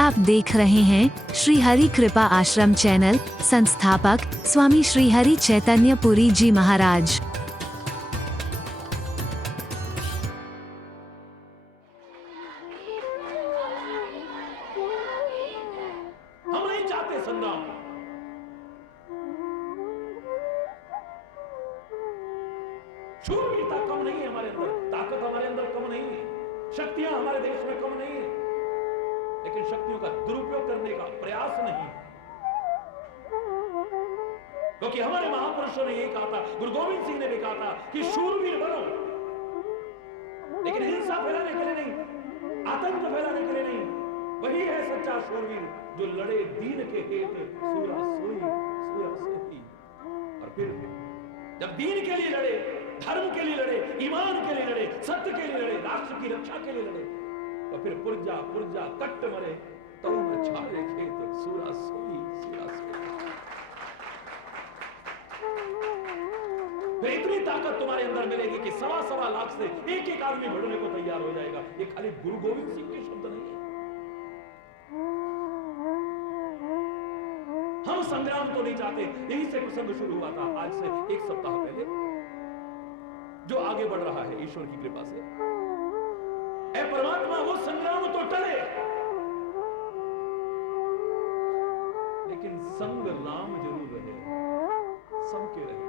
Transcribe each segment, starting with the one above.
आप देख रहे हैं श्री हरि कृपा आश्रम चैनल। संस्थापक स्वामी श्री हरि चैतन्य पुरी जी महाराज। हम नहीं चाहते संग्राम। शूरवीरता कम नहीं है हमारे अंदर, ताकत हमारे अंदर कम नहीं है, शक्तियां हमारे देश में कम नहीं है, लेकिन शक्तियों का दुरुपयोग करने का प्रयास नहीं। क्योंकि हमारे महापुरुषों ने यही कहा था, गुरु गोविंद सिंह ने भी कहा था कि शूरवीर बनो, लेकिन हिंसा फैलाने के लिए नहीं, आतंक फैलाने के लिए नहीं। वही है सच्चा शूरवीर जो लड़े दीन के हेत, सूरा सोई सूरा सोई। और फिर जब दीन के लिए लड़े, धर्म के लिए लड़े, ईमान के लिए लड़े, सत्य के लिए लड़े, राष्ट्र की रक्षा के लिए लड़े, तो फिर पुरजा पुरजा कट्ट मरे तो न छाड़े खेत, सूरा सोई सूरा सोई। फिर इतनी ताकत तुम्हारे अंदर मिलेगी कि सवा लाख से एक आदमी भिड़ने को तैयार हो जाएगा। ये खाली गुरु गोविंद सिंह के शब्द नहीं है। हम संग्राम तो नहीं चाहते, यही से प्रसंग शुरू हुआ था आज से एक सप्ताह पहले, जो आगे बढ़ रहा है ईश्वर की कृपा से। ऐ परमात्मा, वो संग्राम तो टले, लेकिन संग राम जरूर रहे, सबके रहे।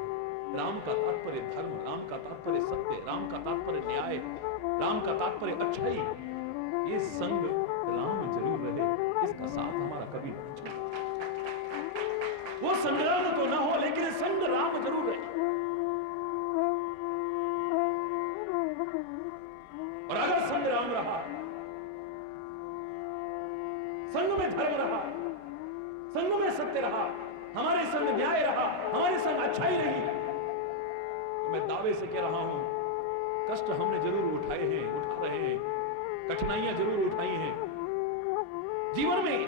राम का तात्पर्य धर्म, राम का तात्पर्य सत्य, राम का तात्पर्य न्याय, राम का तात्पर्य अच्छाई। ये संग राम जरूर रहे, इसका साथ हमारा कभी नहीं छोड़े। वो संग्राम तो ना हो, लेकिन संग राम जरूर रहे। और अगर संग्राम रहा, संग में धर्म रहा, संग में सत्य रहा, हमारे संग न्याय रहा, हमारे संग अच्छाई रही, तो मैं दावे से कह रहा हूं, कष्ट हमने जरूर उठाए हैं, उठा रहे हैं, कठिनाइयां जरूर उठाई हैं जीवन में,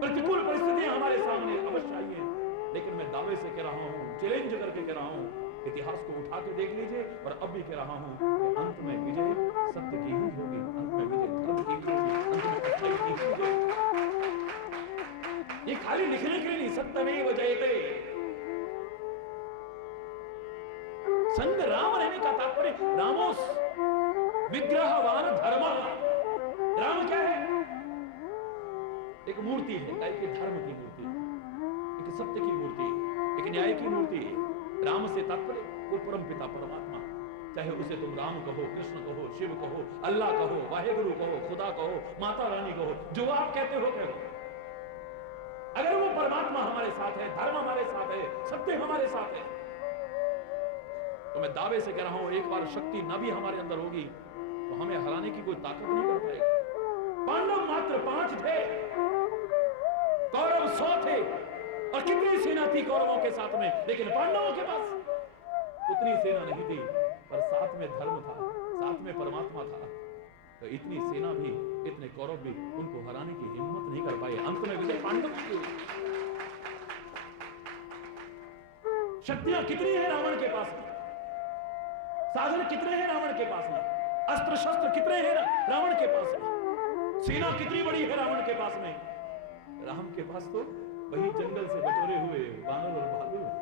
प्रतिकूल परिस्थितियां हमारे सामने अवश्य आई हैं, लेकिन मैं दावे से कह रहा हूं, चैलेंज करके कह रहा हूं, इतिहास को उठा के देख लीजिए। और अब भी कह रहा हूं कि अंत में विजय सत्य की ही होगी, अंत में विजय धर्म की ही होगी, अंत में अच्छाई की ही होगी। ये खाली लिखने के लिए नहीं, सत्यमेव जयते। संग राम रहने का तात्पर्य रामोस विग्रहवान धर्म। राम क्या है? एक मूर्ति है, एक धर्म की मूर्ति, एक सत्य की मूर्ति, एक न्याय की मूर्ति। राम से तात्पर्य वो परम पिता परमात्मा, चाहे उसे तुम राम कहो, कृष्ण कहो, शिव कहो, अल्लाह कहो, वाहेगुरु कहो, खुदा कहो, माता रानी कहो, जो आप कहते हो कहो। अगर वो परमात्मा हमारे साथ है, धर्म हमारे साथ है, सत्य हमारे साथ है, तो मैं दावे से कह रहा हूं, एक बार शक्ति न भी हमारे अंदर होगी तो हमें हराने की कोई ताकत नहीं कर पाएगी। पांडव मात्र 5 थे, कौरव 100 थे, और कितनी सेना थी कौरवों के साथ में, लेकिन पांडवों के पास उतनी सेना नहीं थी, पर साथ में धर्म था, साथ में परमात्मा था। तो इतनी सेना भी, इतने कौरव भी उनको हराने की हिम्मत नहीं कर पाए। अंत में विजय पांडवों की हुई। शक्तियां कितनी है रावण के पास में, साधन कितने हैं रावण के पास में, अस्त्र शस्त्र कितने हैं रावण के पास में, सेना कितनी बड़ी है रावण के पास में। राम के पास तो वही जंगल से बटोरे हुए वानर और भालू हैं।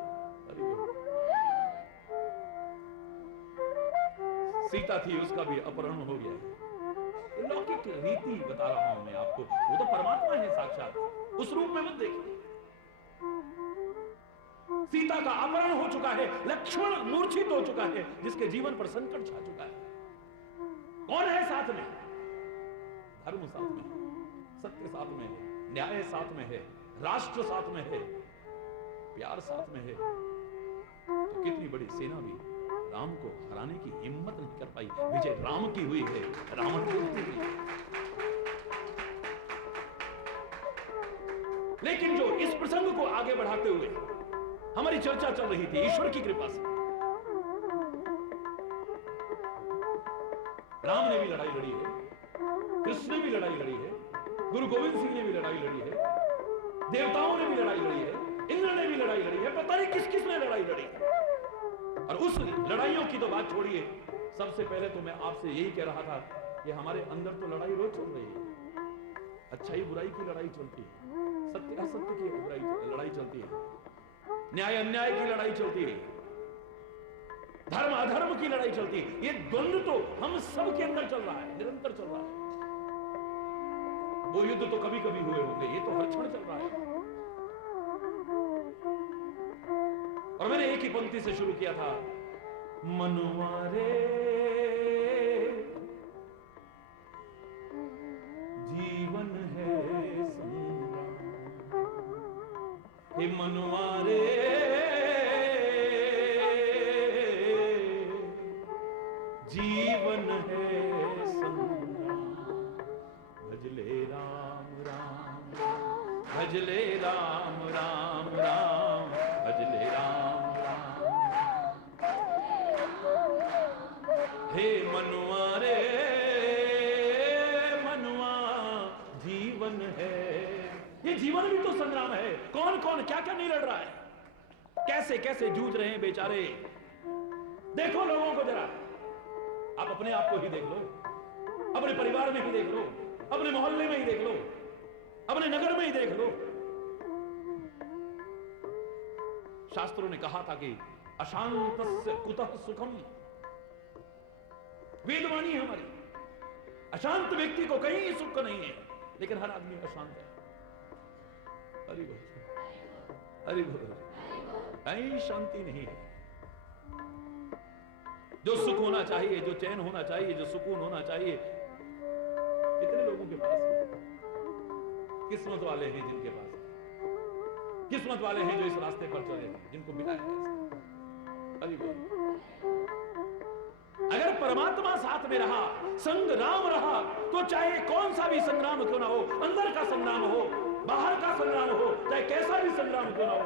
सीता थी, उसका भी अपहरण हो गया है। लौकिक रीति बता रहा हूं मैं आपको, वो तो परमात्मा है साक्षात, उस रूप में मत देखिए। सीता का अपहरण हो चुका है, लक्ष्मण मूर्छित हो चुका है, जिसके जीवन पर संकट छा चुका है। कौन है साथ में? धर्म साथ में है, सत्य साथ में है, न्याय साथ में है, राष्ट्र साथ में है, प्यार साथ में है। तो कितनी बड़ी सेना भी राम को हराने की हिम्मत नहीं कर पाई। विजय राम की हुई है, रावण की नहीं हुई। लेकिन जो इस प्रसंग को आगे बढ़ाते हुए हमारी चर्चा चल रही थी, ईश्वर की कृपा से राम ने भी लड़ाई लड़ी है, कृष्ण ने भी लड़ाई लड़ी है, गुरु गोविंद सिंह ने भी लड़ाई लड़ी है, देवताओं ने भी लड़ाई लड़ी है, इंद्र ने भी लड़ाई लड़ी है, पता नहीं किस किस ने लड़ाई लड़ी है। और उस लड़ाइयों की तो बात छोड़िए, सबसे पहले तो मैं आपसे यही कह रहा था कि हमारे अंदर तो लड़ाई रोज चल रही है। अच्छाई बुराई की लड़ाई चलती है, सत्य असत्य की लड़ाई चलती है, न्याय अन्याय की लड़ाई चलती है, धर्म अधर्म की लड़ाई चलती है। ये द्वंद्व तो हम सब के अंदर चल रहा है, निरंतर चल रहा है। वो युद्ध तो कभी कभी हुए होंगे, ये तो हर क्षण चल रहा है। और मैंने एक ही पंक्ति से शुरू किया था, मनुआरे जीवन है संग्राम, हे मनुआरे जीवन है संग्राम, भजले राम राम, भजले राम राम राम, भजले राम राम, हे मनुआ रे मनुआ जीवन है। ये जीवन भी तो संग्राम है। कौन कौन क्या क्या नहीं लड़ रहा है, कैसे कैसे जूझ रहे हैं बेचारे। देखो लोगों को जरा, आप अपने आप को ही देख लो, अपने परिवार में ही देख लो, अपने मोहल्ले में ही देख लो, अपने नगर में ही देख लो। शास्त्रों ने कहा था कि अशांतस्य कुतः सुखम, वेदवाणी है हमारी। अशांत व्यक्ति को कहीं सुख नहीं है, लेकिन हर आदमी अशांत है। हरि बोल, हरि बोल, कहीं शांति नहीं है। जो सुख होना चाहिए, जो चैन होना चाहिए, जो सुकून होना चाहिए, कितने लोगों के पास है? किस्मत वाले हैं जिनके पास है। किस्मत वाले हैं जो इस रास्ते पर चले हैं, जिनको मिला है ऐसा। हरि बोल। अगर परमात्मा साथ में रहा, संग्राम रहा, तो चाहे कौन सा भी संग्राम क्यों ना हो, अंदर का संग्राम हो, बाहर का संग्राम हो, चाहे कैसा भी संग्राम क्यों ना हो,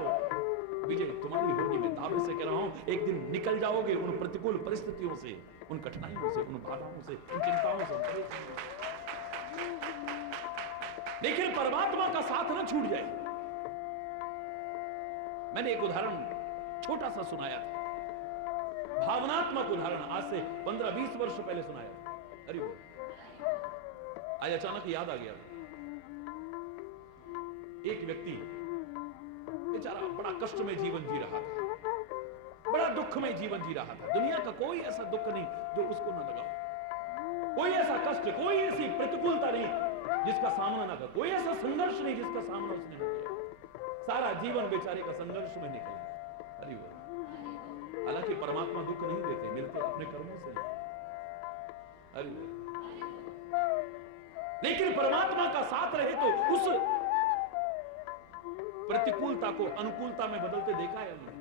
विजय तुम्हारी होगी। मैं दावे से कह रहा हूं, एक दिन निकल जाओगे उन प्रतिकूल परिस्थितियों से, उन कठिनाइयों से, उन बाधाओं से, उन चिंताओं से। लेकिन परमात्मा का साथ न छूट जाए। मैंने एक उदाहरण छोटा सा सुनाया था, भावनात्मक उदाहरण, आज से 15-20 वर्ष पहले सुनाया था। अरे वो आज अचानक याद आ गया। एक व्यक्ति बेचारा बड़ा कष्ट में जीवन जी रहा था, बड़ा दुख में जीवन जी रहा था। दुनिया का कोई ऐसा दुख नहीं जो उसको ना लगा, कोई ऐसा कष्ट, कोई ऐसी प्रतिकूलता नहीं जिसका सामना ना कर, कोई ऐसा संघर्ष नहीं जिसका सामना उसने न किया। सारा जीवन बेचारे का संघर्ष में निकल गया। अरे वो हालांकि परमात्मा दुख नहीं देते, मिलते अपने कर्मों से। अरे लेकिन परमात्मा का साथ रहे तो उस प्रतिकूलता को अनुकूलता में बदलते देखा है हमने,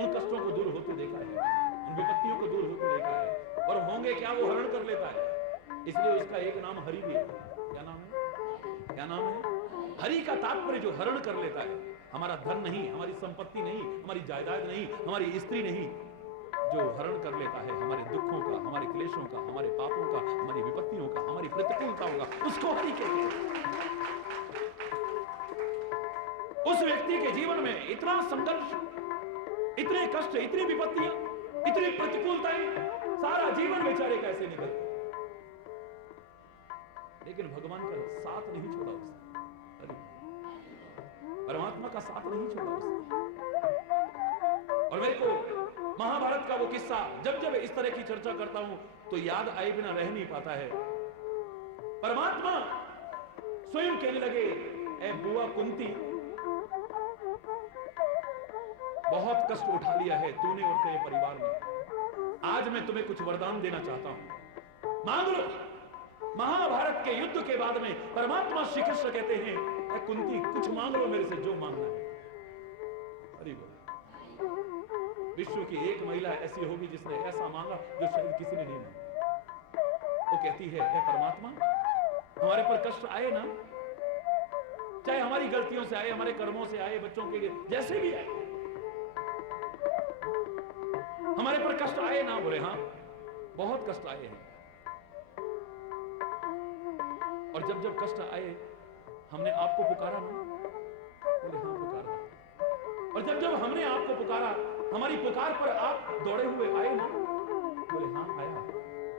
उन कष्टों को दूर होते देखा है, उन विपत्तियों को दूर होते देखा है। और होंगे क्या, वो हरण कर लेता है। इसलिए उसका एक नाम हरि भी है। क्या नाम है? क्या नाम है? हरि का तात्पर्य जो हरण कर लेता है। हमारा धन नहीं, हमारी संपत्ति नहीं, हमारी जायदाद नहीं, हमारी स्त्री नहीं, जो हरण कर लेता है हमारे दुखों का, हमारे क्लेशों का, हमारे पापों का, हमारी विपत्तियों का, हमारी प्रतिकूलताओं का, उसको हरि कहते हैं। उस व्यक्ति के जीवन में इतना संघर्ष, इतने कष्ट, इतनी विपत्तियां, इतनी प्रतिकूलताएं, सारा जीवन बेचारे कैसे निकल, लेकिन भगवान का साथ नहीं छोड़ा उसने। परमात्मा का साथ नहीं छोड़ा उसने। और मेरे को महाभारत का वो किस्सा जब जब इस तरह की चर्चा करता हूं तो याद आए बिना रह नहीं पाता है। परमात्मा स्वयं कहने लगे, ए बुआ कुंती, बहुत कष्ट उठा लिया है तूने और तेरे परिवार ने, आज मैं तुम्हें कुछ वरदान देना चाहता हूं, मांग लो। महाभारत के युद्ध के बाद में परमात्मा श्री कृष्ण कहते हैं, ए कुंती कुछ मांग लो मेरे से, जो मांगना है। अरे विश्व की एक महिला ऐसी होगी जिसने ऐसा मांगा जो शायद किसी ने नहीं मांगा। वो कहती है, ए परमात्मा, हमारे पर कष्ट आए ना, चाहे हमारी गलतियों से आए, हमारे कर्मों से आए, बच्चों के जैसे भी आए, हमारे पर कष्ट आए ना। बोले हाँ, बहुत कष्ट आए हैं। और जब जब कष्ट आए हमने आपको पुकारा ना। बोले हाँ पुकारा। और जब जब हमने आपको पुकारा, हमारी पुकार पर आप दौड़े हुए आए ना। बोले हाँ आया,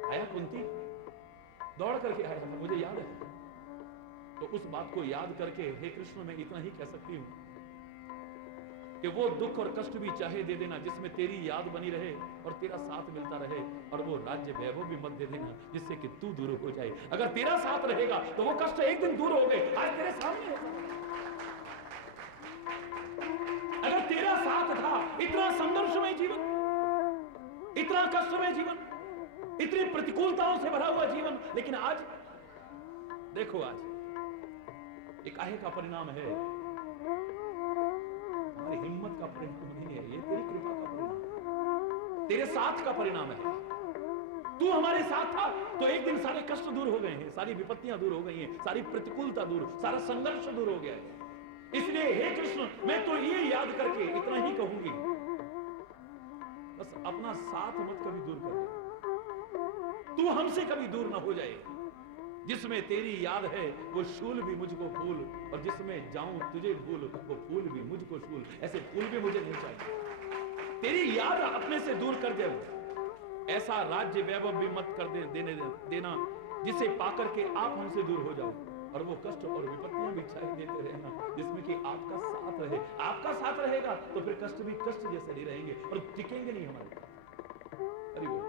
आया कुंती, दौड़ करके आया, मुझे याद है। तो उस बात को याद करके हे कृष्ण मैं इतना ही कह सकती हूं कि वो दुख और कष्ट भी चाहे दे देना जिसमें तेरी याद बनी रहे और तेरा साथ मिलता रहे, और वो राज्य वैभव भी मत दे देना जिससे कि तू दूर हो जाए। अगर तेरा साथ रहेगा तो वो कष्ट एक दिन दूर हो गए, आज तेरे सामने है। अगर तेरा साथ था, इतना संघर्षमय जीवन, इतना कष्टमय जीवन, इतनी प्रतिकूलताओं से भरा हुआ जीवन, लेकिन आज देखो, आज एक काहे का परिणाम है, हमारी हिम्मत का परिणाम नहीं है, ये तेरी कृपा का परिणाम, तेरे साथ का परिणाम है। तू हमारे साथ था तो एक दिन सारे कष्ट दूर हो गए हैं, सारी विपत्तियां दूर हो गई हैं, सारी प्रतिकूलता दूर, सारा संघर्ष दूर हो गया है। इसलिए हे कृष्ण मैं तो ये याद करके इतना ही कहूंगी, बस अपना साथ मत कभी दूर कर दे, तू हमसे कभी दूर ना हो जाए। जिसमें तेरी याद है वो शूल भी मुझको फूल, और जिसमें जाऊं तुझे भूल वो फूल भी मुझको शूल। ऐसे फूल भी मुझे नहीं चाहिए, तेरी याद अपने से दूर कर दे। ऐसा राज्य वैभव भी मत कर देना जिसे पाकर के आप हमसे दूर हो जाओ, और वो कष्ट और विपत्तियां भी चाहे देते रहना जिसमें कि आपका साथ रहे। आपका साथ रहेगा तो फिर कष्ट भी कष्ट जैसे नहीं रहेंगे और टिकेंगे नहीं हमारे पास। अरे वो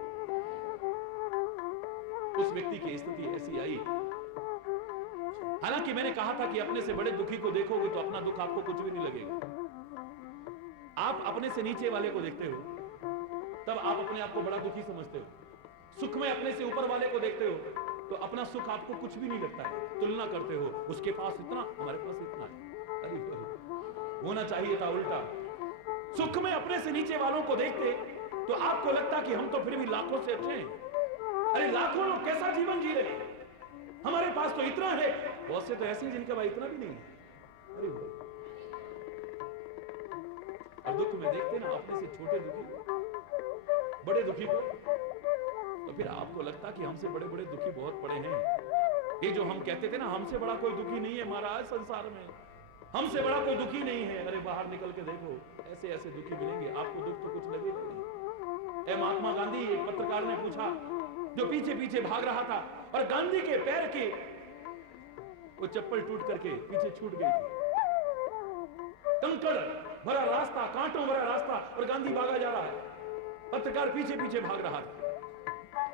उस व्यक्ति की स्थिति ऐसी आई, हालांकि मैंने कहा था कि अपने से बड़े दुखी को देखोगे तो अपना दुख आपको कुछ भी नहीं लगेगा। आप अपने से नीचे वाले को देखते हो तब आप अपने आप को बड़ा दुखी समझते हो। सुख में अपने से ऊपर वाले को देखते हो तो अपना सुख आपको कुछ भी नहीं लगता है, तुलना करते हो, उसके पास इतना हमारे पास इतना है। अरे होना चाहिए था उल्टा, सुख में अपने से नीचे वालों को देखते तो आपको लगता कि हम तो फिर भी लाखों से अच्छे हैं। अरे लाखों लोग कैसा जीवन जी रहे हैं, हमारे पास तो इतना है, बहुत से तो ऐसे हैं जिनके पास इतना भी नहीं है। अरे और दुख में देखते ना अपने से छोटे दुखी बड़े दुखी को, तो फिर आपको लगता कि हमसे बड़े बड़े दुखी बहुत पड़े हैं। ये जो हम कहते थे ना हमसे बड़ा कोई दुखी नहीं है महाराज संसार में, हमसे बड़ा कोई दुखी नहीं है। अरे बाहर निकल के देखो ऐसे ऐसे दुखी मिलेंगे, आपको दुख तो कुछ लगेगा नहीं। महात्मा गांधी, एक पत्रकार ने पूछा जो पीछे पीछे भाग रहा था, और गांधी के पैर के वो चप्पल टूट करके पीछे छूट गई थी। कंकड़ भरा रास्ता, कांटों भरा रास्ता, और गांधी भागा जा रहा है, पत्रकार पीछे पीछे भाग रहा था,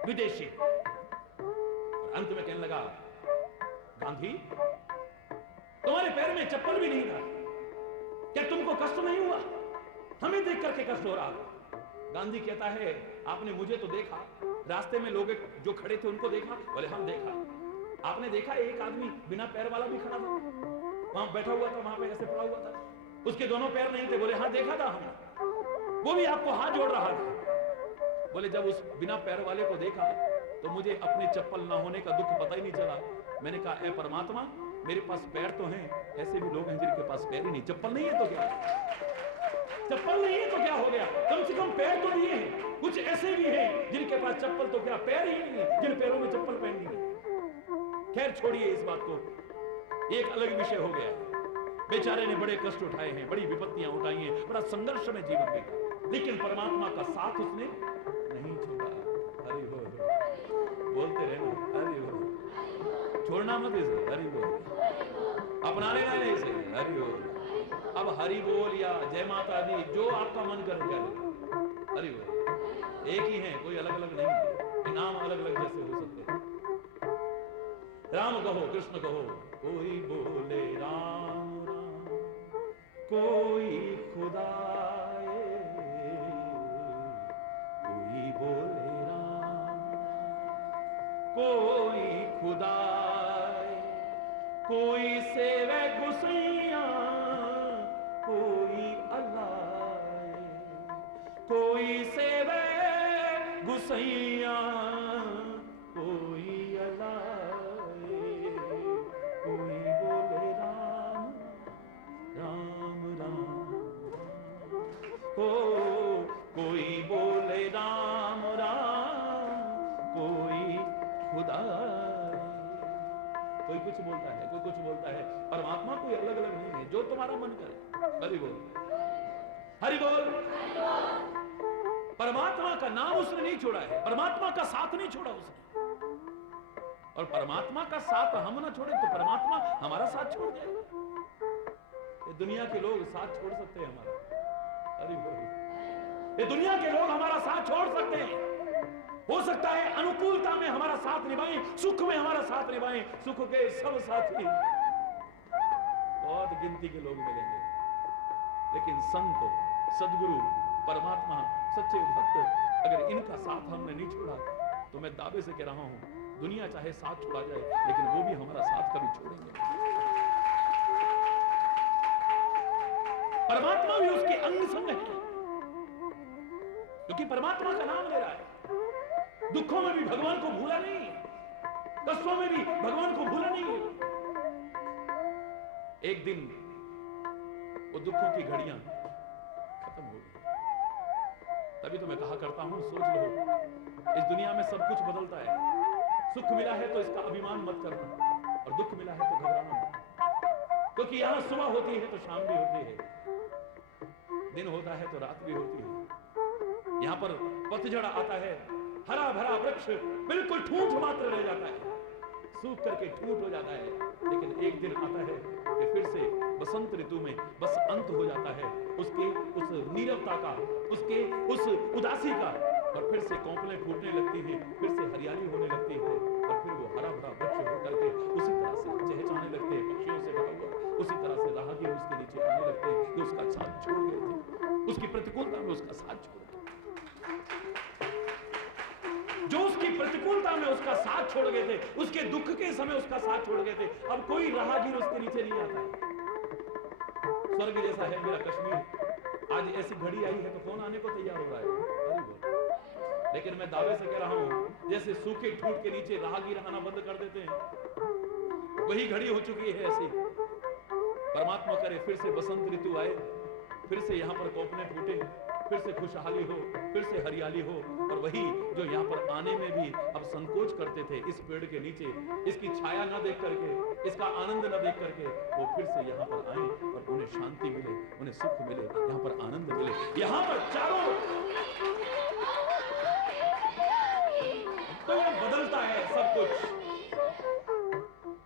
विदेशी। और अंत में कहने लगा, गांधी तुम्हारे पैर में चप्पल भी नहीं था, क्या तुमको कष्ट नहीं हुआ? हमें देख करके कष्ट हो रहा। गांधी कहता है, आपने मुझे तो देखा, रास्ते में लोग जो खड़े थे उनको देखा? बोले हम देखा। आपने देखा एक आदमी बिना पैर वाला भी खड़ा था, वहां बैठा हुआ था, वहां पे ऐसे पड़ा हुआ था, उसके दोनों पैर नहीं थे? बोले हाँ देखा था हमने, वो भी आपको हाथ जोड़ रहा था। बोले जब उस बिना पैर वाले को देखा तो मुझे अपने चप्पल ना होने का दुख पता ही नहीं चला। मैंने कहा ऐ परमात्मा, मेरे पास पैर तो हैं, ऐसे भी लोग हैं जिनके पास पैर ही नहीं, चप्पल नहीं है तो क्या, चप्पल नहीं है तो क्या हो गया, कम से कम पैर तो दिए हैं। कुछ ऐसे भी हैं जिनके पास चप्पल तो क्या, पैर ही नहीं है, जिन पैरों में चप्पल पहननी है। खैर छोड़िए इस बात को, एक अलग विषय हो गया। बेचारे ने बड़े कष्ट उठाए हैं, बड़ी विपत्तियां उठाई हैं, बड़ा संघर्ष में जीवन बीता, लेकिन परमात्मा का साथ उसने नहीं छोड़ा। हरि बोल, बोलते रहना हरि बोल, छोड़ना मत इसे, हरि बोल, अपना लेना नहीं इसे, हरि बोल। अब हरि बोल या जय माता दी, जो आपका मन करे क्या ले, हरि बोल। एक ही है, कोई अलग अलग नहीं है, नाम अलग अलग जैसे हो सकते हैं। राम कहो कृष्ण कहो, कोई बोले राम राम, कोई खुदाए, कोई बोले राम, कोई खुदाए, कोई सेवे गुसैया, कोई अल्लाह, कोई सेवे गुसैया, कोई अल्लाह, कोई बोले राम राम राम, हो कोई बोले राम राम, कोई खुदा। कोई कुछ बोलता है, कोई कुछ बोलता है, परमात्मा कोई अलग अलग नहीं है, जो तुम्हारा मन करे। हरि बोल, हरि बोल। परमात्मा का नाम उसने नहीं छोड़ा है, परमात्मा का साथ नहीं छोड़ा उसने। और परमात्मा का साथ हम ना छोड़े तो परमात्मा हमारा साथ छोड़ जाएगा। ये दुनिया के लोग साथ छोड़ सकते हैं हमारा, अरे ये दुनिया के लोग हमारा साथ छोड़ सकते हैं। हो सकता है अनुकूलता में हमारा साथ निभाएं, सुख में हमारा साथ निभाएं, सुख के सब साथी बहुत गिनती के लोग मिलेंगे, लेकिन संत, सदगुरु, परमात्मा, सच्चे भक्त अगर इनका साथ हमने नहीं छोड़ा तो मैं दावे से कह रहा हूं दुनिया चाहे साथ छोड़ा जाए लेकिन वो भी हमारा साथ कभी छोड़ेंगे नहीं। परमात्मा भी उसके अंग संग है, क्योंकि परमात्मा का नाम ले रहा है। दुखों में भी भगवान को भूला नहीं, कष्टों में भी भगवान को भूला नहीं। एक दिन वो दुखों की घड़ियां खत्म हो गई। तभी तो मैं कहा करता हूं, सोच लो इस दुनिया में सब कुछ बदलता है। सुख मिला है तो इसका अभिमान मत करना, और दुख मिला है तो घबराना मत, क्योंकि यहां सुबह होती है तो शाम भी होती है, दिन होता है तो रात भी होती है। यहां पर पतझड़ आता है, हरा भरा वृक्ष बिल्कुल ठूंठ मात्र रह जाता है, सूख करके ठूंठ हो जाता है, लेकिन एक दिन आता है कि फिर से बसंत ऋतु में बस अंत हो जाता है उसके उस नीरवता का, उसके उस उदासी का, और फिर से कोंपलें फूटने लगती हैं, फिर से हरियाली होने लगती है, और फिर वो हरा भरा वृक्ष होकर के उसी तरह से चहचहाने लगते हैं, पक्षियों से भरा हुआ, उसी तरह से राहगीर उसके नीचे आने लगते हैं कि उसका साथ छोड़ गए थे, उसकी प्रतिकूलता में उसका साथ छोड़ गए, जो उसकी प्रतिकूलता में उसका साथ छोड़ गए थे, उसके दुख के समय उसका साथ छोड़ गए थे, अब कोई राहगीर उसके नीचे नहीं आता है। स्वर्ग जैसा है मेरा कश्मीर, आज ऐसी घड़ी आई है तो कौन आने को तैयार हो रहा है? लेकिन मैं दावे से कह रहा हूं जैसे सूखे ठूंठ के नीचे राहगीर आना बंद कर देते हैं, वही घड़ी हो चुकी है ऐसी। परमात्मा करे फिर से बसंत ऋतु आए, फिर से यहां पर कोंपलें फूटे, फिर से खुशहाली हो, फिर से हरियाली हो, और वही जो यहाँ पर आने में भी अब संकोच करते थे इस पेड़ के नीचे, इसकी छाया न देख करके, इसका आनंद न देख करके, वो फिर से यहाँ पर आए और उन्हें शांति मिले, उन्हें सुख मिले, यहाँ पर आनंद मिले, यहाँ पर चारों तो ये बदलता है सब कुछ।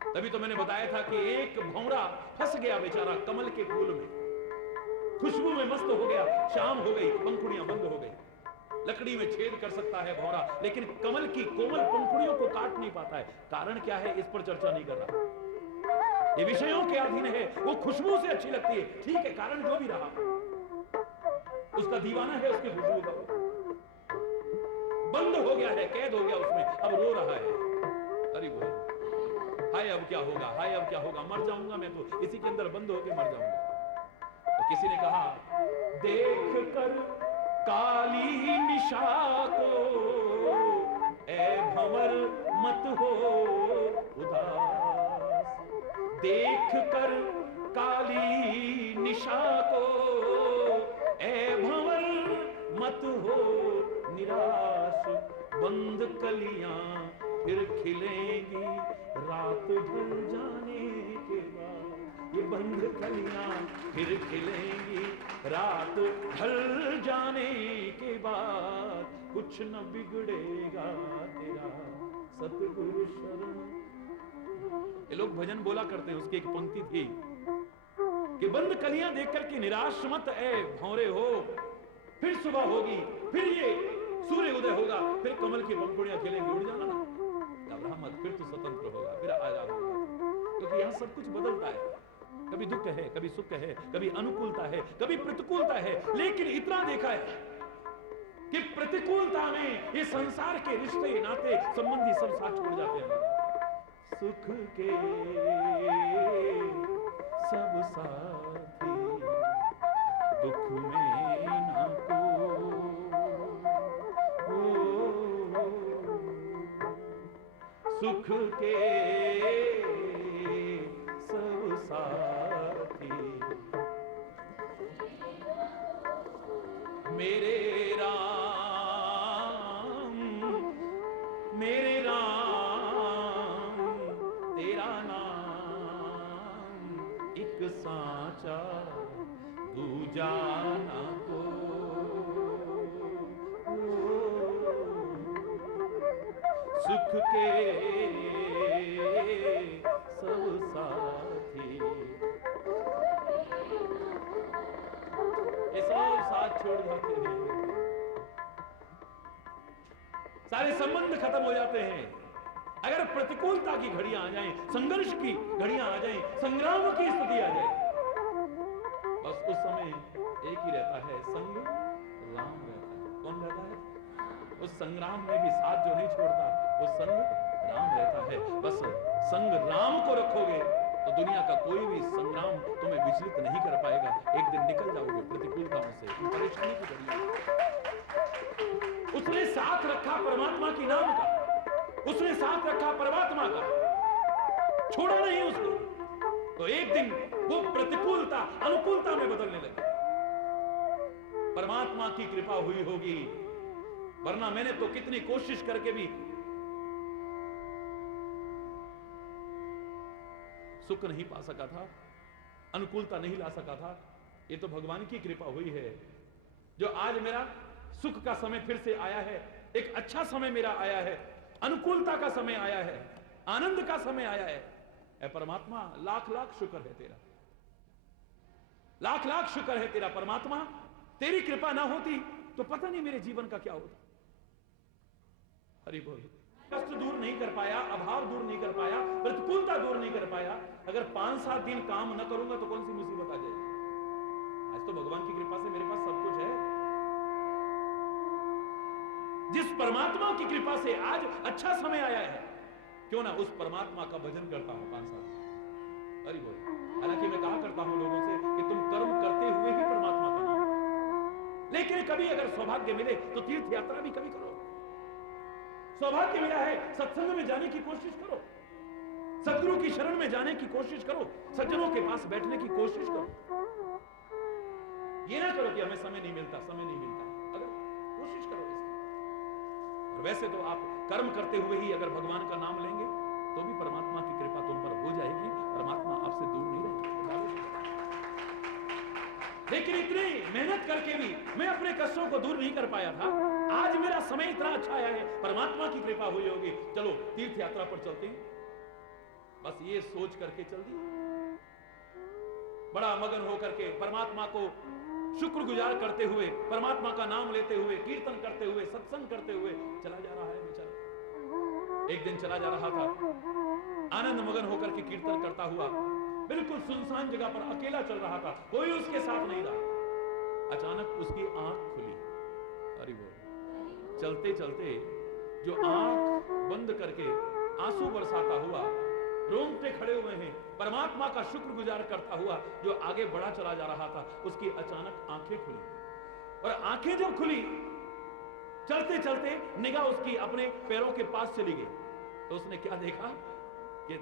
तभी तो मैंने बताया था कि एक भौरा फंस गया बेचारा कमल के फूल में, खुशबू में मस्त हो गया, शाम हो गई, पंखुड़ियां बंद हो गई, लकड़ी में छेद कर सकता है भौरा, लेकिन कमल की कोमल पंखुड़ियों को काट नहीं पाता है। कारण क्या है इस पर चर्चा नहीं कर रहा, ये विषयों के अधीन है, वो खुशबू से अच्छी लगती है, ठीक है, कारण जो भी रहा, उसका दीवाना है उसकी खुशबू का, बंद हो गया है, कैद हो गया उसमें, अब रो रहा है, अरे वो हाय अब क्या होगा, हाय अब क्या होगा, मर जाऊंगा मैं तो इसी के अंदर बंद होके मर जाऊंगा। तो किसी ने कहा देख कर काली निशा को ए भंवर मत हो उदास, देख कर काली निशा को ए भंवर मत हो निराश, बंद कलियां फिर खिलेंगी रात ढल जाने के बाद, ये बंद कलियां फिर खिलेंगी रात ढल जाने के बाद, कुछ न बिगड़ेगा तेरा सतगुरु शरण। ये लोग भजन बोला करते हैं, उसकी एक पंक्ति थी कि बंद कलियां देख करके निराश मत ए भौरे हो, फिर सुबह होगी, फिर ये सूर्य उदय होगा, फिर कमल की पंखुड़ियां खिलेंगी, उड़ जाना ना, घबरा मत, फिर तो स्वतंत्र होगा, फिर आजाद होगा, क्योंकि यहां सब कुछ बदलता है, कभी दुख है, कभी सुख है, कभी अनुकूलता है, कभी प्रतिकूलता है, लेकिन इतना देखा है कि प्रतिकूलता में ये संसार के रिश्ते नाते संबंधी सब साथ छोड़ जाते हैं। सुख के सब साथी दुख में ना सुख के सब साथी मेरे राम तेरा नाम एक साचा दूजा ना को, सुख के संबंध खत्म हो जाते हैं, अगर प्रतिकूलता की घड़ियां आ जाएं, संघर्ष की घड़ियां आ जाएं, संग्राम की स्थिति आ जाए, बस उस समय एक ही रहता है, संग राम रहता है। कौन रहता है? उस संग्राम में भी साथ जो नहीं छोड़ता, वो संग राम रहता है। बस संग राम को रखोगे तो दुनिया का कोई भी संग्राम तुम्हें विचलित नहीं कर पाएगा। एक दिन निकल जाओगे प्रतिकूलताओं से, परेशानी की घड़ी। उसने साथ रखा परमात्मा की नाम का, उसने साथ रखा परमात्मा का, छोड़ा नहीं उसको, तो एक दिन वो प्रतिकूलता अनुकूलता में बदलने लगी। परमात्मा की कृपा हुई होगी, वरना मैंने तो कितनी कोशिश करके भी सुख नहीं पा सका था, अनुकूलता नहीं ला सका था। ये तो भगवान की कृपा हुई है जो आज मेरा सुख का समय फिर से आया है, एक अच्छा समय मेरा आया है, अनुकूलता का समय आया है, आनंद का समय आया है। ऐ परमात्मा, लाख लाख शुक्र है तेरा, लाख लाख शुक्र है तेरा परमात्मा। तेरी कृपा ना होती तो पता नहीं मेरे जीवन का क्या होता। हरि बोल। कष्ट दूर नहीं कर पाया, अभाव दूर नहीं कर पाया, प्रतिकूलता दूर नहीं कर पाया। अगर 5-7 दिन काम न करूंगा तो कौन सी मुसीबत आ जाएगी। आज तो भगवान की कृपा से मेरे पास सब कुछ है। जिस परमात्मा की कृपा से आज अच्छा समय आया है, क्यों ना उस परमात्मा का भजन करता हूं 5 साल। हरि बोल। हालांकि मैं कहा करता हूं लोगों से कि तुम कर्म करते हुए ही परमात्मा का नाम, लेकिन कभी अगर सौभाग्य मिले तो तीर्थ यात्रा भी कभी करो। सौभाग्य मिला है, सत्संग में जाने की कोशिश करो, सदगुरु की शरण में जाने की कोशिश करो, सज्जनों के पास बैठने की कोशिश करो। ये ना करो कि हमें समय नहीं मिलता, समय नहीं मिलता। अगर कोशिश करो इसकी। और वैसे तो आप कर्म करते हुए ही अगर भगवान का नाम लेंगे तो भी परमात्मा की कृपा तुम पर हो जाएगी, परमात्मा आपसे दूर नहीं रहेगा। लेकिन इतनी मेहनत करके भी मैं अपने कष्टों को दूर नहीं कर पाया था। आज मेरा समय इतना अच्छा आया है, परमात्मा की कृपा हुई होगी। चलो तीर्थ यात्रा पर चलते हैं। बस ये सोच करके चल दी, बड़ा मगन होकर के परमात्मा को शुक्रगुजार करते हुए, परमात्मा का नाम लेते हुए, कीर्तन करते हुए, सत्संग करते हुए चला जा रहा है बेचारा। एक दिन चला जा रहा था, आनंद मगन होकर के कीर्तन करता हुआ, बिल्कुल सुनसान जगह पर अकेला चल रहा था, कोई उसके साथ नहीं था। अचानक उसकी आंख खुली। अरे वो चलते चलते जो आंख बंद करके आंसू बरसाता हुआ, रोंगटे खड़े हुए हैं, परमात्मा का शुक्रगुजार करता हुआ जो आगे बढ़ा चला जा रहा था, उसकी अचानक आंखें खुली। और आंखें जब खुली, चलते चलते निगाह उसकी अपने पैरों के पास चली गई। तो उसने क्या देखा कि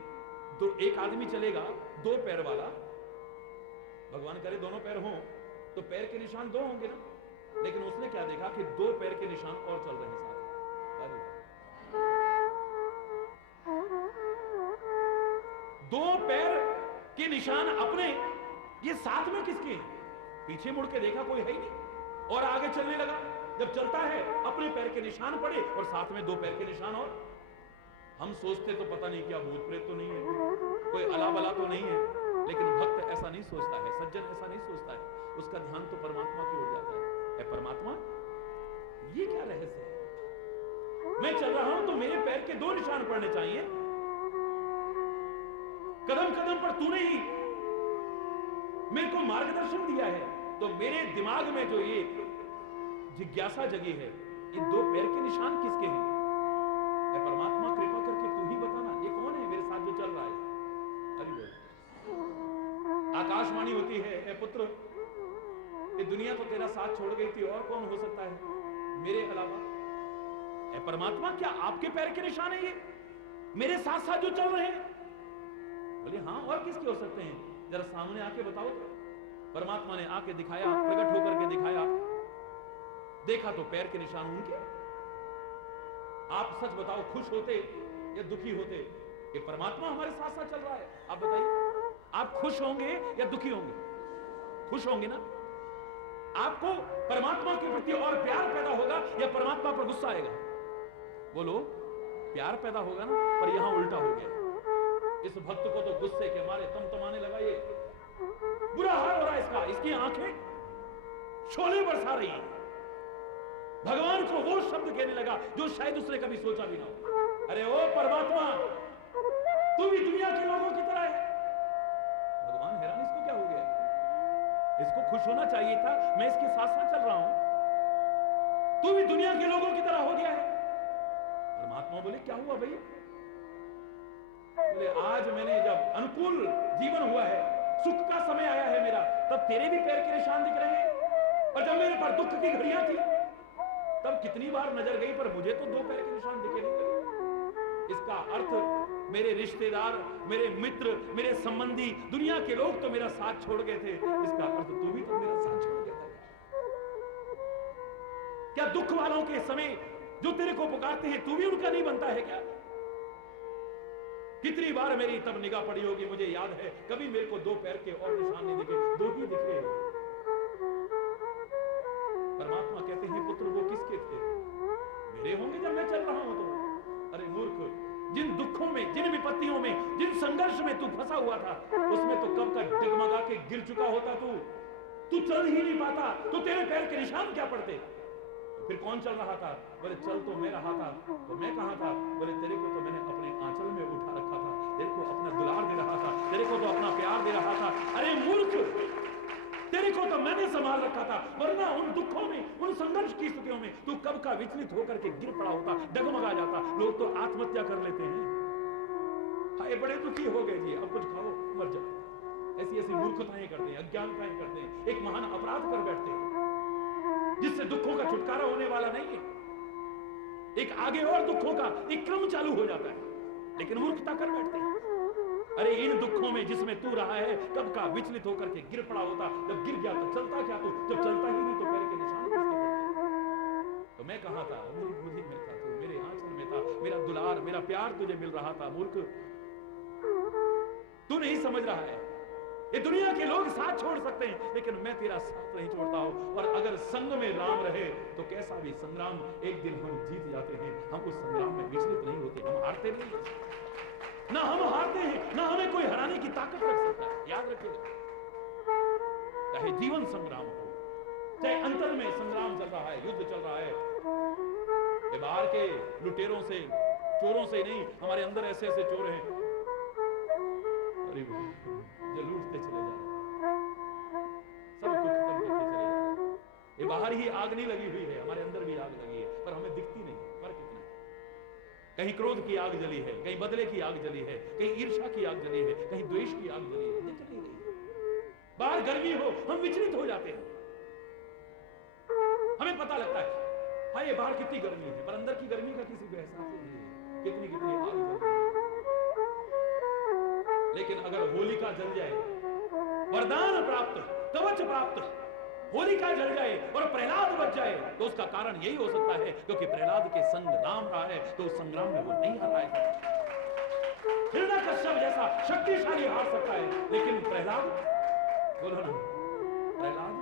एक आदमी चलेगा 2 पैर वाला, भगवान करे दोनों पैर हों तो पैर के निशान 2 होंगे ना, लेकिन उसने क्या देखा कि 2 पैर के निशान और चल रहे हैं साथ। 2 पैर के निशान अपने, ये साथ में किसके हैं? पीछे मुड़ के देखा कोई है ही नहीं, और आगे चलने लगा। जब चलता है अपने पैर के निशान पड़े और साथ में 2 पैर के निशान। और हम सोचते तो पता नहीं क्या भूत प्रेत तो नहीं है, कोई अला बला तो नहीं है, लेकिन भक्त ऐसा नहीं सोचता है, सज्जन ऐसा नहीं सोचता है। उसका ध्यान तो परमात्मा की ओर जाता है। परमात्मा, ये क्या रहस्य है? मैं चल रहा हूं तो मेरे पैर के 2 निशान पड़ने चाहिए, कदम कदम पर तूने ही मेरे को मार्गदर्शन दिया है। तो मेरे दिमाग में जो ये जिज्ञासा जगी है, ये 2 पैर के निशान किसके हैं? परमात्मा, कृपा करके तू ही बताना, ये कौन है मेरे साथ जो चल रहा है? हरि बोल। आकाशवाणी होती है, ए पुत्र, ये दुनिया तो तेरा साथ छोड़ गई थी, और कौन हो सकता है मेरे अलावा? ए परमात्मा, क्या आपके पैर के निशान है ये मेरे साथ साथ जो चल रहे हैं? बोले हाँ, और किसके हो सकते हैं? जरा सामने आके बताओ। परमात्मा ने आके दिखाया, प्रकट होकर के दिखाया। देखा तो पैर के निशान उनके। आप सच बताओ, खुश होते या दुखी होते? ये परमात्मा हमारे साथ साथ चल रहा है। आप बताइए, आप खुश होंगे या दुखी होंगे? खुश होंगे ना। आपको परमात्मा के प्रति और प्यार पैदा होगा या परमात्मा पर गुस्सा आएगा? बोलो, प्यार पैदा होगा ना। पर यहां उल्टा हो गया। इस भक्त को तो गुस्से के मारे तमतमाने लगा, ये बुरा हाल हो रहा है इसका। इसकी आंखें शोले बरसा रही हैं। भगवान को वो शब्द कहने लगा जो शायद उसने कभी सोचा भी ना हो। अरे ओ परमात्मा, तू भी दुनिया के लोगों की तरह है। भगवान हैरान, इसको क्या हो गया? इसको खुश होना चाहिए था, मैं इसके साथ साथ चल रहा हूं, तू भी दुनिया के लोगों की तरह हो गया है। परमात्मा बोले क्या हुआ भाई? बोले आज मैंने जब अनुकूल जीवन हुआ है, सुख का समय आया है मेरा, तब तेरे भी पैर के निशान दिख रहे हैं, और जब मेरे पर दुख की घड़ियां थी तब कितनी बार नजर गई, पर मुझे तो 2 पैर के निशान दिखे नहीं कभी। इसका अर्थ मेरे रिश्तेदार, मेरे मित्र, मेरे संबंधी, दुनिया के लोग तो मेरा साथ छोड़ गए थे, इसका अर्थ तू भी तो मेरा साथ छोड़ गया था। क्या दुख वालों के समय जो तेरे को पुकारते हैं तू भी उनका नहीं बनता है क्या? कितनी बार मेरी तब निगाह पड़ी होगी, मुझे याद है, कभी मेरे को 2 पैर के और निशान नहीं दिखे, 2 ही दिखे। परमात्मा कहते हैं पुत्र वो किसके थे? मेरे होंगे जब मैं चल रहा हूं तो। अरे मूर्ख, जिन दुखों में, जिन विपत्तियों में, जिन संघर्ष में तू फंसा हुआ था, उसमें तो कब का डगमगा के गिर चुका होता तू चल ही नहीं पाता, तो तेरे पैर के निशान क्या पड़ते? फिर कौन चल रहा था? बोले चल तो मैं रहा था, तो मैं कहां था? बोले तेरे को तो मैंने अपने आंचल में उठा रखा था, तेरे को अपना दुलार दे रहा था, तेरे को तो अपना प्यार दे रहा था। अरे मूर्ख, तेरे को तो मैंने संभाल रखा था, वरना उन दुखों में, उन संघर्ष की स्थितियों में तू कब का विचलित होकर के गिर पड़ा होता, डगमगा जाता। लोग तो आत्महत्या कर लेते हैं। हाय बड़े दुखी हो गए जी, अब कुछ खाओ मर जाओ। ऐसी ऐसी मूर्खताएं करते हैं, अज्ञानताएं करते हैं, एक महान अपराध कर बैठते हैं जिससे दुखों का छुटकारा होने वाला नहीं है। एक आगे और दुखों का एक क्रम चालू हो जाता है, लेकिन मूर्खता कर बैठते हैं। अरे इन दुखों में जिसमें तू रहा है, कब का विचलित होकर के गिर पड़ा होता, जब गिर गया तो चलता क्या तू? जब चलता ही नहीं तो पैर के निशान किसके पड़ते? तो मैं कहां था? मेरी गोदी में था तू, मेरे आंचल में था, मेरा दुलार, मेरा प्यार तुझे मिल रहा था। मूर्ख, तू नहीं समझ रहा है, ये दुनिया के लोग साथ छोड़ सकते हैं, लेकिन मैं तेरा साथ नहीं छोड़ता हूं। और अगर संग में राम रहे तो कैसा भी संग्राम एक दिन हम जीत जाते हैं। हम उस संग्राम में विचलित नहीं होते, हम हारते नहीं, ना हम हारते हैं, ना हमें कोई हराने की ताकत रख सकता है। याद रखिएगा, चाहे जीवन संग्राम हो, चाहे अंतर में संग्राम चल रहा है, युद्ध चल रहा है, ये बाहर के लुटेरों से, चोरों से नहीं, हमारे अंदर ऐसे ऐसे चोर हैं, अरे जो लूटते चले जा रहे हैं, सब कुछ खत्म करते चले जा रहे हैं। ये बाहर ही आग नहीं लगी हुई है, हमारे अंदर भी आग लगी है, पर हमें दिखती नहीं। फर्क इतना, कहीं क्रोध की आग जली है, कहीं बदले की आग जली है, कहीं ईर्ष्या की आग जली है, कहीं द्वेष की आग जली है, दिख नहीं रही। बाहर गर्मी हो, हम विचलित हो जाते हैं, हमें पता लगता है हाँ ये बाहर कितनी गर्मी है, पर अंदर की गर्मी का किसी को एहसास ही नहीं है, कितनी कितनी आग जल रही है। लेकिन अगर होलिका जल जाए, वरदान प्राप्त, कवच प्राप्त, होलिका जल जाए और प्रहलाद बच जाए, तो उसका कारण यही हो सकता है क्योंकि प्रहलाद के संग राम रहा है, तो उस संग्राम में वो नहीं हारा है। हिरण्यकश्यप जैसा शक्तिशाली हार सकता है, लेकिन प्रहलाद, बोलो ना, प्रहलाद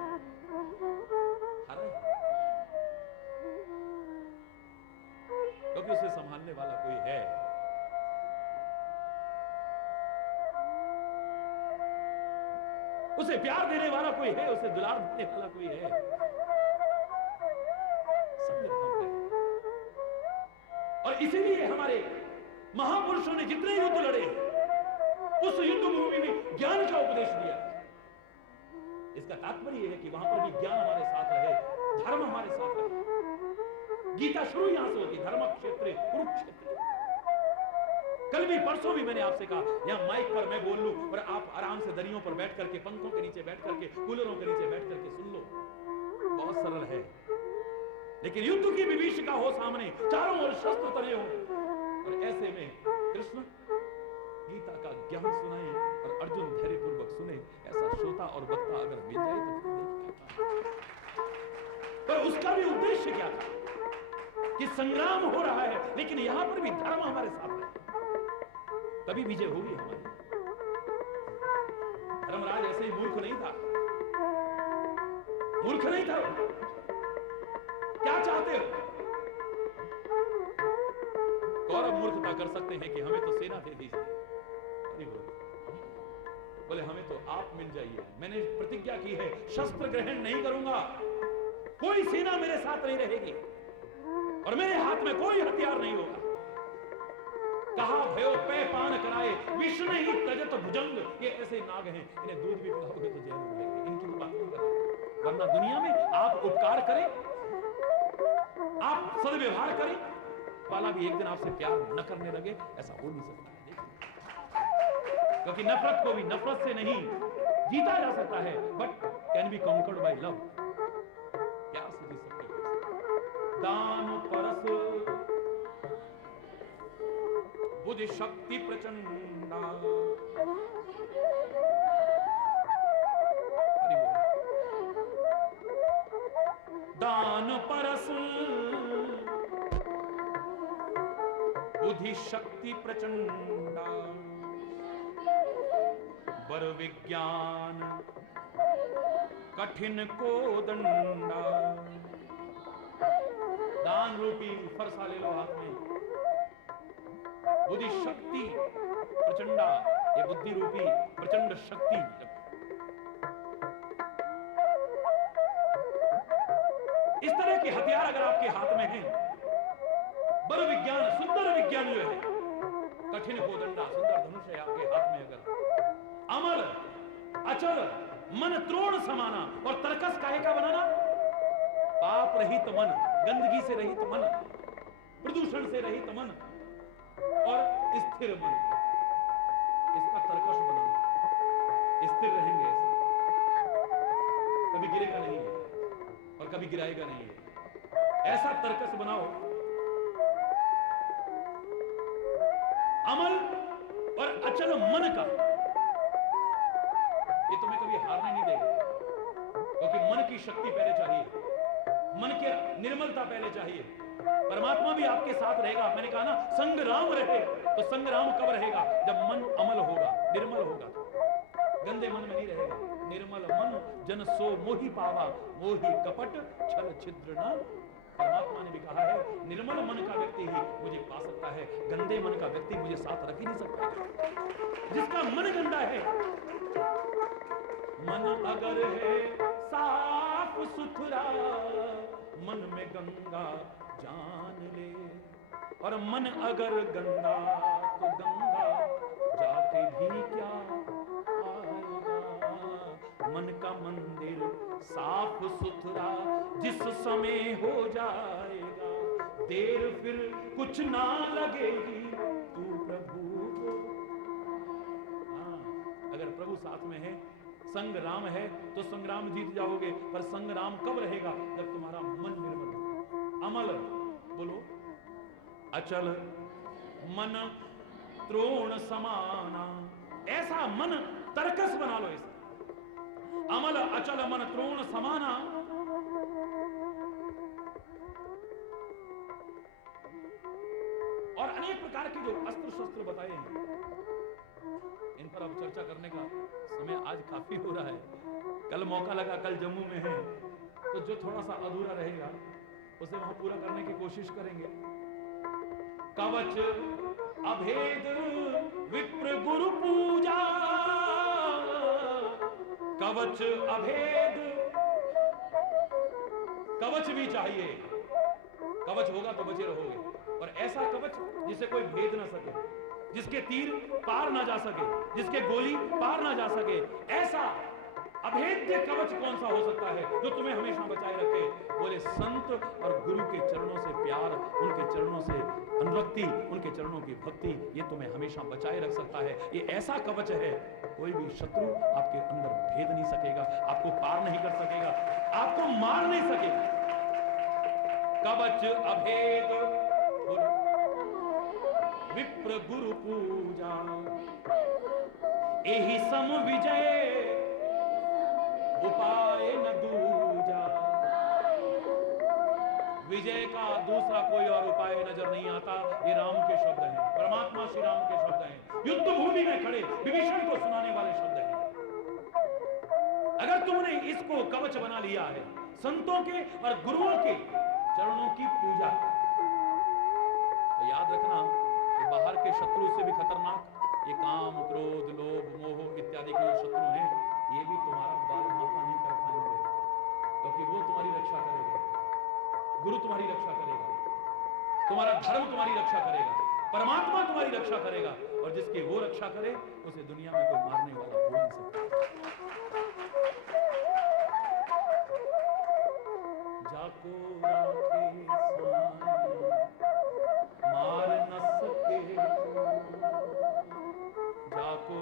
हारा है क्योंकि उसे संभालने वाला कोई है। उसे प्यार देने वाला कोई है, उसे दुलार देने वाला कोई है, संग्राम है। और इसीलिए हमारे महापुरुषों ने जितने युद्ध लड़े, उस युद्ध भूमि में ज्ञान का उपदेश दिया। इसका तात्पर्य यह है कि वहां पर भी ज्ञान हमारे साथ रहे, धर्म हमारे साथ रहे। गीता शुरू यहां से होती, धर्म क्षेत्र कुरुक्षेत्र। कल भी परसों भी मैंने आपसे कहा, यहां माइक पर मैं बोल लूं और आप आराम से दरियों पर बैठ करके, पंखों के नीचे बैठ करके, कूलरों के नीचे बैठ करके सुन लो, बहुत सरल है। लेकिन युद्ध की विभीषिका हो सामने, चारों ओर शस्त्र तने हो, और ऐसे में कृष्ण गीता का ज्ञान सुनाए और अर्जुन धैर्यपूर्वक सुने, ऐसा श्रोता और वक्ता अगर मिल जाए तो देखिए, पर उसका भी उद्देश्य क्या था कि संग्राम हो रहा है, लेकिन यहां पर भी धर्म हमारे साथ है, तभी विजय होगी हमारी। धर्मराज ऐसे ही मूर्ख नहीं था, मूर्ख नहीं था। क्या चाहते हो? कौरव मूर्खता कर सकते हैं कि हमें तो सेना दे दीजिए, बोले हमें तो आप मिल जाइए, मैंने प्रतिज्ञा की है शस्त्र ग्रहण नहीं करूंगा, कोई सेना मेरे साथ नहीं रहेगी। और मेरे हाथ में कोई हथियार नहीं होगा। कहा भयो पे पान कराए विष नहीं तजत भुजंग। ये ऐसे नाग हैं, इन्हें दूध भी पिलाओगे तो जहर मिलेंगे। इनकी तो बात नहीं कर रहा। वरना दुनिया में आप उपकार करें, आप सदव्यवहार करें, वाला भी एक दिन आपसे प्यार न करने लगे, ऐसा हो नहीं सकता है। क्योंकि नफरत को भी नफरत से नहीं जीता जा सकता है, but can be conquered by love. प्यार से जीत सकते हो। दान परस बुद्धि शक्ति प्रचंडा। दान परस बुद्धि शक्ति प्रचंडा। बर विज्ञान कठिन को दंडा। दान रूपी फरसा ले लो हाथ में। बुद्धि शक्ति प्रचंडा, ये बुद्धि रूपी प्रचंड शक्ति। इस तरह के हथियार अगर आपके हाथ में हैं, बर विज्ञान, सुंदर विज्ञान जो है, कठिन कोदंडा, सुंदर धनुष है आपके हाथ में अगर, अमल अचल मन त्रोण समाना, और तरकस काहे का बनाना? पाप रहित मन, गंदगी से रहित मन, प्रदूषण से रहित मन और स्थिर मन, इसका तरकस बनाना। स्थिर रहेंगे ऐसे, कभी गिरेगा नहीं है और कभी गिराएगा नहीं है। ऐसा तरकस बनाओ, अमल और अचल मन का, ये तुम्हें कभी हारने नहीं देगा। क्योंकि मन की शक्ति पहले चाहिए, मन की निर्मलता पहले चाहिए। परमात्मा भी आपके साथ रहेगा। मैंने कहा ना, संग्राम रहे, तो संग्राम कब रहेगा? जब मन अमल होगा, निर्मल होगा। गंदे मन में नहीं रहेगा। निर्मल मन जन सो मोहि पावा, मोहि कपट छल छिद्र न। परमात्मा ने भी कहा है, निर्मल मन का व्यक्ति ही मुझे पा सकता है, गंदे मन का व्यक्ति मुझे साथ रख ही नहीं सकता। जिसका मन गंदा है, मन अगर है साफ सुथरा, मन में गंगा जान ले। और मन अगर गंदा तो गंगा जाके भी क्या आएगा। मन का मंदिर साफ सुथरा जिस समय हो जाएगा, देर फिर कुछ ना लगेगी तू प्रभु को। अगर प्रभु साथ में है, संग्राम है, तो संग्राम जीत जाओगे। पर संग्राम कब रहेगा? जब तुम्हारा मन निर्मल हो। अमल बोलो, अचल मन त्रोण समाना। ऐसा मन तरकस बना लो। ऐसा अमल अचल मन त्रोण समाना। और अनेक प्रकार के जो अस्त्र शस्त्र बताए हैं, इन पर अब चर्चा करने का समय आज काफी हो रहा है। कल मौका लगा, कल जम्मू में है, तो जो थोड़ा सा अधूरा रहेगा उसे वहां पूरा करने की कोशिश करेंगे। कवच अभेद विप्र गुरु पूजा, कवच अभेद। कवच भी चाहिए, कवच होगा तो बचे रहोगे। और ऐसा कवच जिसे कोई भेद ना सके, जिसके तीर पार ना जा सके, जिसके गोली पार ना जा सके। ऐसा अभेद्य कवच कौन सा हो सकता है जो तुम्हें हमेशा बचाए रखे? बोले, संत और गुरु के चरणों से प्यार, उनके चरणों से अनुरक्ति, उनके चरणों की भक्ति, ये तुम्हें हमेशा बचाए रख सकता है। ये ऐसा कवच है, कोई भी शत्रु आपके अंदर भेद नहीं सकेगा, आपको पार नहीं कर सकेगा, आपको मार नहीं सकेगा। कवच अभेद विप्र गुरु पूजा, एहि सम विजय उपाय न दूजा। विजय का दूसरा कोई और उपाय नजर नहीं आता। ये राम के शब्द हैं, परमात्मा श्री राम के शब्द हैं, युद्ध भूमि में खड़े विभीषण को सुनाने वाले शब्द हैं। अगर तुमने इसको कवच बना लिया है, संतों के और गुरुओं के चरणों की पूजा, तो याद रखना कि बाहर के शत्रु से भी खतरनाक ये काम, क्रोध, लोभ, मोह इत्यादि के जो शत्रु हैं, ये भी तुम्हारा बाल माथा नहीं कर पाएंगे, क्योंकि वो तुम्हारी रक्षा करेगा, गुरु तुम्हारी रक्षा करेगा। तुम्हारा धर्म तुम्हारी रक्षा करेगा, परमात्मा तुम्हारी रक्षा करेगा, और जिसकी वो रक्षा करे उसे दुनिया में कोई मारने वाला हो नहीं सकता। जाको राखे साईं, मार न सके, जाको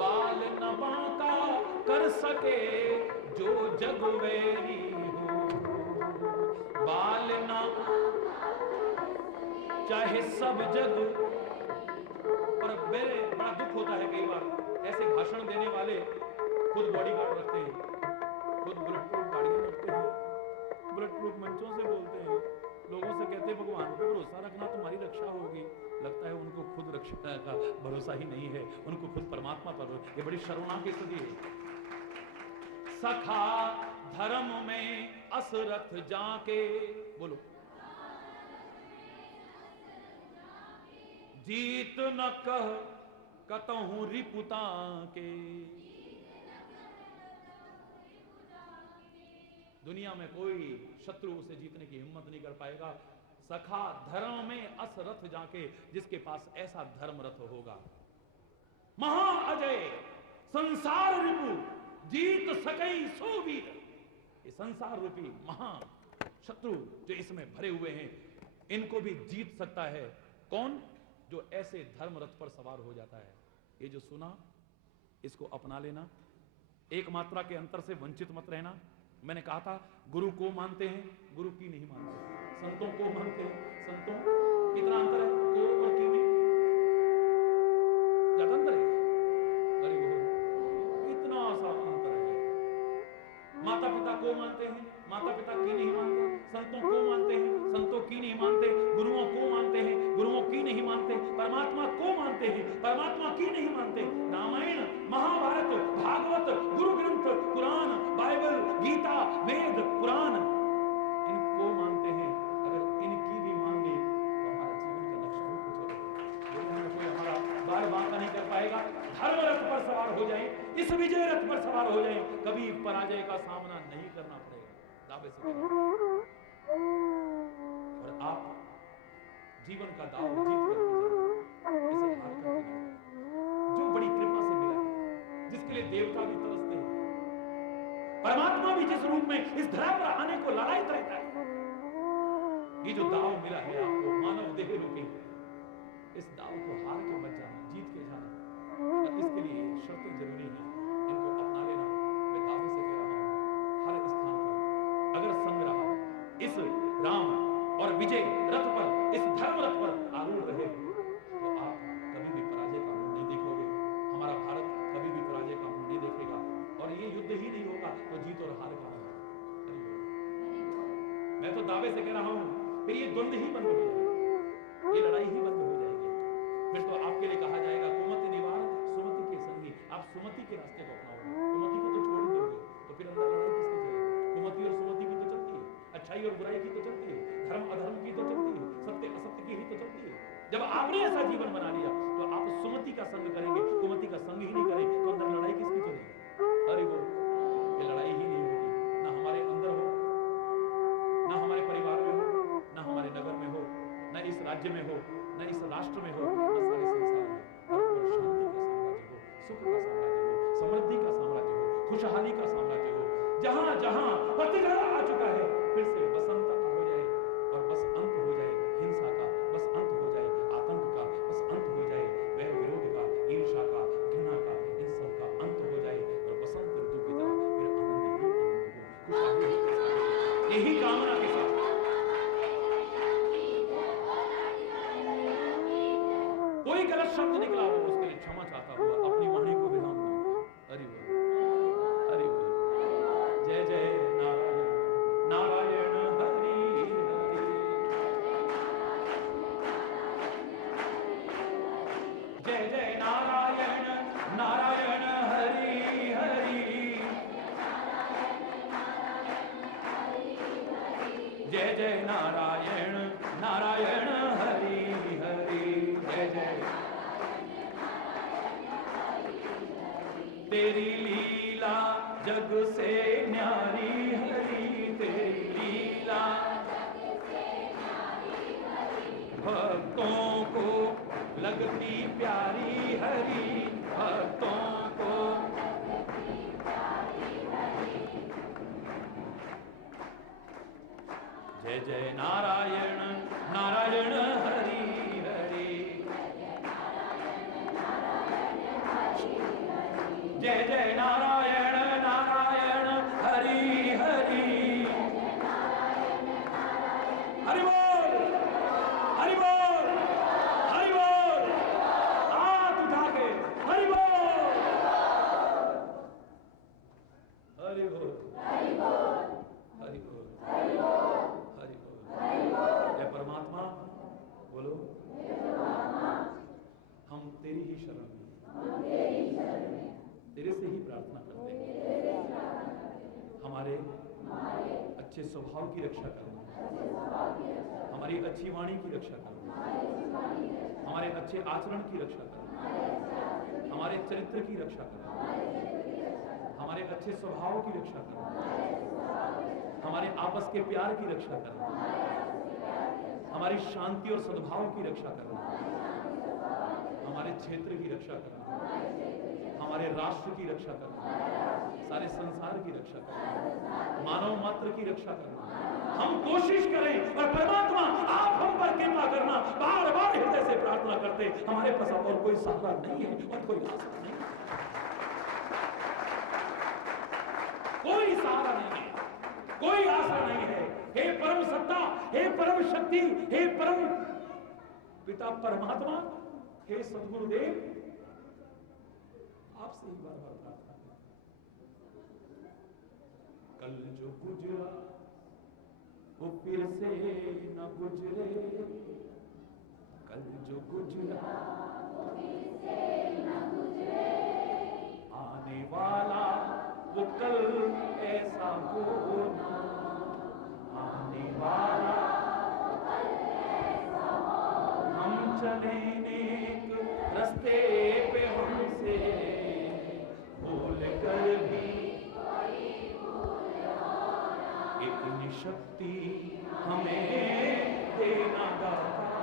बाल न बांका कर सके जो जग वैरी हो, बाल न चाहे सब जग। पर मेरे बड़ा दुख होता है कई बार ऐसे भाषण देने वाले खुद बॉडीगार्ड रखते हैं, खुद बुलेट प्रूफ गाड़ियां रखते हैं, बुलेट प्रूफ मंचों से बोलते हैं, लोगों से कहते हैं भगवान पे भरोसा रखना तुम्हारी रक्षा होगी। लगता है उनको खुद रक्षा का भरोसा ही नहीं है, उनको खुद परमात्मा पर। ये बड़ी शर्मनाक स्थिति है। सखा धर्म में असरथ जाके, बोलो, जीत न कह कतहूं रिपुता के। दुनिया में कोई शत्रु उसे जीतने की हिम्मत नहीं कर पाएगा। सखा धर्म में असरथ जाके, जिसके पास ऐसा धर्म रथ होगा। महा अजय संसार रिपु जीत सकई सो वीर। ये संसार रूपी महा शत्रु जो इसमें भरे हुए हैं, इनको भी जीत सकता है कौन? जो ऐसे धर्म रथ पर सवार हो जाता है। ये जो सुना इसको अपना लेना, एक मात्रा के अंतर से वंचित मत रहना। मैंने कहा था गुरु को मानते हैं, गुरु की नहीं मानते। संतों को मानते हैं, संतों कितना अंतर है को और की में? ज्यादा अंतर है? अरे वो इतना सा अंतर है। माता पिता को मानते हैं, माता पिता की नहीं मानते। संतों को मानते हैं, संतों की नहीं मानते। गुरुओं को मानते हैं, गुरुओं की नहीं मानते। परमात्मा को मानते हैं, परमात्मा की नहीं मानते। रामायण, महाभारत, भागवत, गुरु ग्रंथ, पुराण, बाइबल, गीता, वेद, पुराण, इनको मानते हैं। अगर इनकी भी मान ली तो हमारा जीवन का लक्ष्य भी कुछ होगा। कोई हमारा बार बांका नहीं कर पाएगा। धर्म रथ पर सवार हो जाए, इस विजय रथ पर सवार हो जाए, कभी पराजय का सामना नहीं करना पड़ेगा। दावे से और आप जीवन का दाव जीत कर इसे हार करके नहीं। जो बड़ी कृपा से मिला है, जिसके लिए देवता भी तरसते हैं, परमात्मा भी जिस रूप में इस धरा पर आने को लालायित रहता है, ये जो दाव मिला है आपको मानव देह रूपी, इस दाव को हार के मत जाना, जीत के जाना। और इसके लिए शर्तें जरूरी हैं, इनको अपना लेना। मैं दावे से कह रहा हूं, हर स्थान पर अगर संग रहा, इस राम और विजय रथ पर, इस धर्म रथ पर आरूढ़ रहे, तो आप कभी भी पराजय का मुंह नहीं देखोगे। हमारा भारत कभी भी पराजय का मुंह नहीं देखेगा। और ये युद्ध ही नहीं होगा तो जीत और हार का होगा। मैं तो दावे से कह रहा हूं, फिर ये द्वंद्व ही बंद हो जाएगा, ये लड़ाई ही बंद हो जाएगी। फिर तो आपके लिए कहा जाएगा कुमति निवार सुमति के संगी। आप सुमति के रास्ते को अपनाओगे, कुमति को तो छोड़ ही दोगे, तो फिर अंदर लड़ाई किसकी चलेगी? कुमति और सुमति की तो चलती है, अच्छाई और बुराई की तो चलती है, धर्म अधर्म की तो चलती है, सत्य असत्य की ही तो चलती है। जब आपने ऐसा जीवन बना लिया तो आप सुमति का संग करेंगे, कुमति का संग ही नहीं करें तो अंदर लड़ाई किसकी चलेगी? अरे वो ये लड़ाई ही नहीं होगी। ना हमारे अंदर हो, ना हमारे परिवार में हो, ना हमारे नगर में हो, ना इस राज्य में हो, ना इस राष्ट्र में हो, ना सारे संसार में। और शांति का साम्राज्य हो, सुख का साम्राज्य हो, समृद्धि का साम्राज्य हो, खुशहाली का साम्राज्य हो। जहां जहां पतझड़ आ चुका है, फिर से बसंत हो जाए और बस अंत हो जाए हिंसा का, बस अंत हो जाए आतंक का, बस अंत हो जाए वैर विरोध का, ईर्ष्या का, घृणा का, इन सब का अंत हो जाए और बसंत ऋतु की तरह फिर आनंद ही आनंद हो, खुशहाली ही खुशहाली हो। यही कामना के साथ कोई गलत शब्द निकला हो उसके लिए क्षमा चाहता हुआ अपनी वाणी को विराम दूंगा। हरि बोल, हरि बोल। जय जय नारायण, नारायण हरि हरि। जय जय नारायण, नारायण हरि हरि। जय जय नारायण, नारायण हरि हरि। जय जय तेरी लीला जग से न्यारी भक्तों को लगती प्यारी हरी, भक्तों को जय जय नारायण नारायण हरि हरि, जय जय नारायण नारायण हरि हरि, हरि बोल हरि बोल हरि बोल, हाथ उठा के हरि बोल हरि बोल हरि बोल हरि बोल। हे परमात्मा, बोलो, हम तेरी ही शरण में, तेरे से ही प्रार्थना करते हैं। हमारे अच्छे स्वभाव की रक्षा करना, हमारी अच्छी वाणी की रक्षा करना, हमारे अच्छे आचरण की रक्षा करना, हमारे चरित्र की रक्षा करना, हमारे अच्छे स्वभाव की रक्षा करना, हमारे आपस के प्यार की रक्षा करना, हमारी शांति और सद्भाव की रक्षा करना, हमारे क्षेत्र की रक्षा करना, हमारे राष्ट्र की रक्षा करना, सारे संसार की रक्षा करना, मानव मात्र की रक्षा करना। हम कोशिश करें और परमात्मा आप हम पर कृपा करना, बार बार हृदय से प्रार्थना करते। हमारे पास और कोई सहारा नहीं है और कोई आशा नहीं है, कोई सहारा नहीं है, कोई आशा नहीं है। हे परम सत्ता, हे परम शक्ति, हे परम पिता परमात्मा, हे सद्गुरुदेव, आपसे ही बार बार प्रार्थना करते। कल जो गुजरा वो फिर से न गुजरे, कल जो गुजरा वो फिर से न गुजरे, आने वाला वो कल ऐसा हो ना, आने वाला वो कल ऐसा हो ना। हम चले नेक रास्ते पे हमसे भूल कर भी कोई भूल हो ना, इतनी शक्ति हमें देना दाता,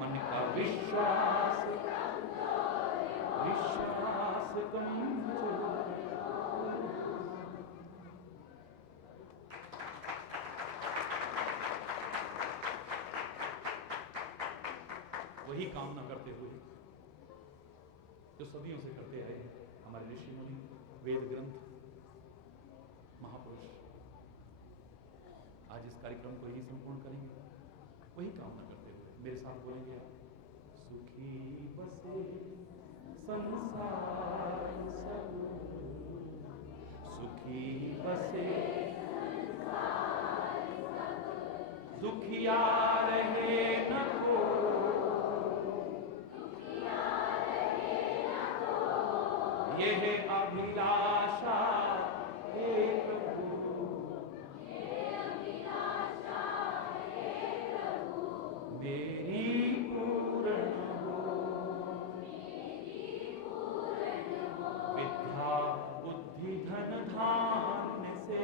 मन का विश्वास विश्वास कमजोर। वही कामना करते हुए जो सदियों से करते रहे हमारे ऋषि मुनि, वेद ग्रंथ, महापुरुष, आज इस कार्यक्रम को ही संपूर्ण करेंगे। वही कामना करते हुए मेरे साथ बोलेंगे आप, सुखी बसे संसार सब, सुखी बसे संसार सब, दुखिया रहे न को, यह अभिलाषा हे प्रभु, यह अभिलाषा हे प्रभु, मेरी पूर्ण हो, मेरी पूर्ण हो। विद्या बुद्धि धन धान्य से,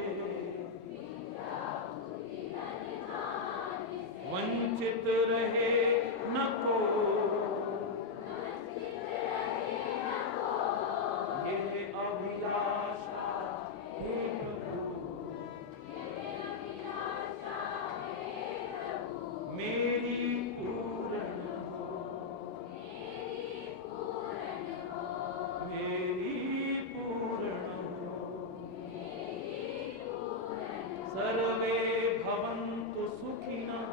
विद्या बुद्धि धन धान्य से, वंचित रहे न को, अभिलाषा हे प्रभु, मेरी पूर्ण हो, मेरी पूर्ण हो, मेरी पूर्ण हो, मेरी पूर्ण हो। सर्वे भवन्तु सुखिनः,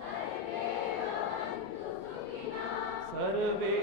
सर्वे भवन्तु सुखिनः, सर्वे